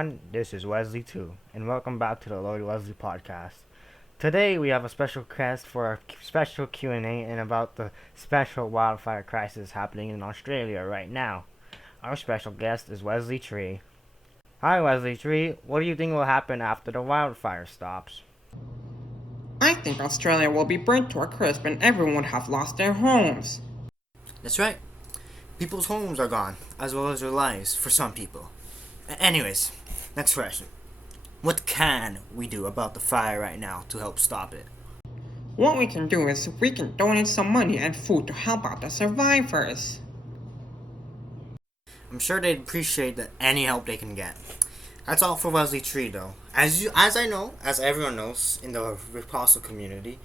everyone, this is Wesley too, and welcome back to the Lord Wesley podcast. Today we have a special guest for our special Q&A and about the special wildfire crisis happening in Australia right now. Our special guest is Wesley Tree. Hi Wesley Tree, what do you think will happen after the wildfire stops? I think Australia will be burnt to a crisp and everyone would have lost their homes. That's right. People's homes are gone, as well as their lives for some people. Anyways, next question. What can we do about the fire right now to help stop it? What we can do is we can donate some money and food to help out the survivors. I'm sure they'd appreciate any help they can get. That's all for Wesley Tree, though. As everyone knows in the Apostle community,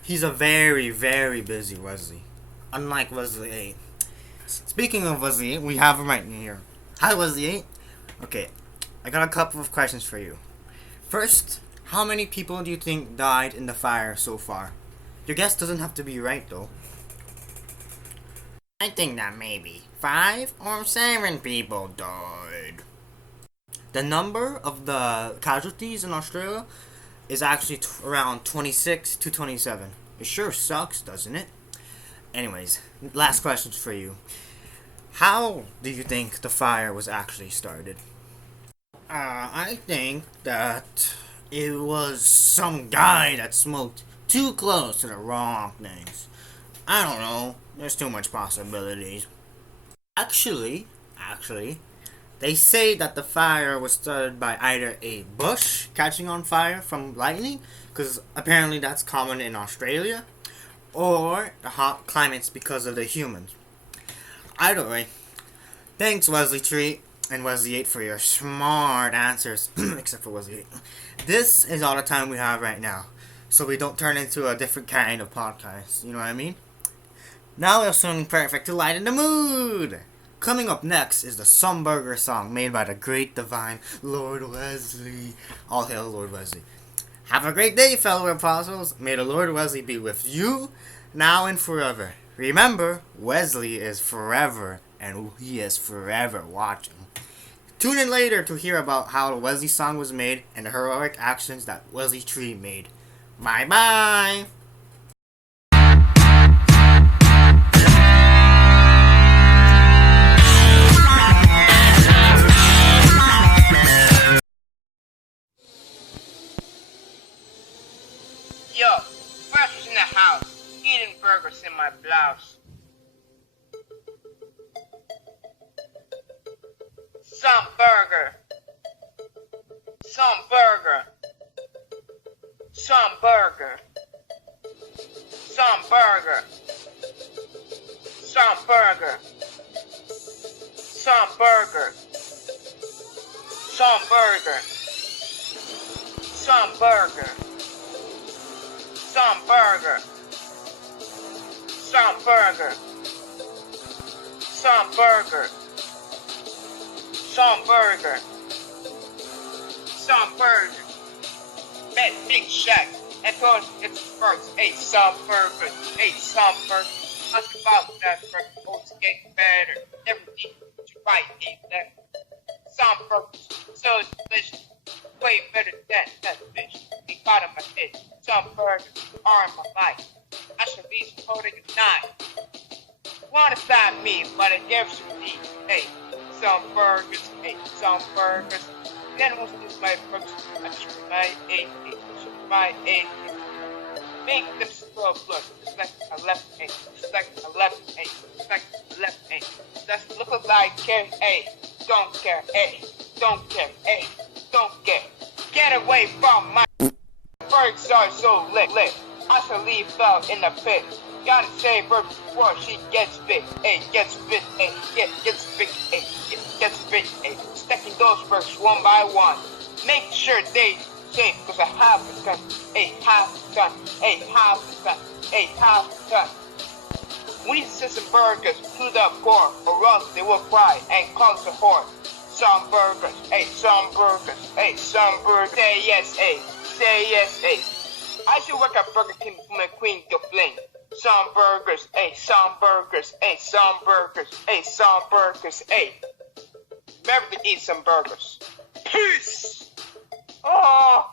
he's a very, very busy Wesley. Unlike Wesley 8. Speaking of Wesley 8, we have him right here. Hi, Wesley 8. Okay, I got a couple of questions for you. First, how many people do you think died in the fire so far? Your guess doesn't have to be right, though. I think that maybe 5 or 7 people died. The number of the casualties in Australia is actually around 26 to 27. It sure sucks, doesn't it? Anyways, last questions for you. How do you think the fire was actually started? I think that it was some guy that smoked too close to the wrong things. I don't know. There's too much possibilities. Actually, they say that the fire was started by either a bush catching on fire from lightning, because apparently that's common in Australia, or the hot climates because of the humans. Either way, thanks Wesley Tree and Wesley 8 for your smart answers, except for Wesley 8. This is all the time we have right now, so we don't turn into a different kind of podcast, you know what I mean? Now we have something perfect to lighten the mood! Coming up next is the Sunburger song made by the great divine Lord Wesley. All hail Lord Wesley. Have a great day, fellow apostles. May the Lord Wesley be with you, now and forever. Remember, Wesley is forever, and he is forever watching. Tune in later to hear about how the Wesley song was made and the heroic actions that Wesley Tree made. Bye-bye! Yo, Fresh was in the house, eating burgers in my blouse. Some burger. Some burger. Some burger. Some burger. Some burger. Some burger. Some burger. Some burger. Some burger. Some burger. Some burger. Some burger. Some burger. Met Big Shack and told it's first. Ate some burger. Ate some burger. Ask about that burger. Always getting better. Everything you right eat that. Some burgers. So delicious. Way better than that fish. They caught in my head. Some burgers are in my life. I should be holding a knife. Wanna stop me, but it gives me. Hey, some burgers. Hey, some burgers. Then what's this my burgers? I should buy eight. Buy eight. Make them slow blood. Just like a left eight. Just like a left eight. Just like a left eight. That's look like care. Hey, don't care. Hey, don't care. Hey, don't care. Get away from my burgers are so lit. I should leave fell in the pit. Gotta save her before she gets bit. Hey, gets bit. Hey, gets bit. Hey, gets bit. Hey, stacking those burgers one by one. Make sure they safe, cause I have a gun. Hey, have a gun. Hey, have a gun. Hey, have a gun. We need to send some burgers to the core, or else they will cry and cause a whore. Some burgers, hey, some burgers, hey, some burgers. Say yes, hey, say yes, hey. I should work at Burger King for my queen to fling. Some burgers, hey, some burgers, hey, some burgers, hey, some burgers, hey. Remember to eat some burgers. Peace! Oh!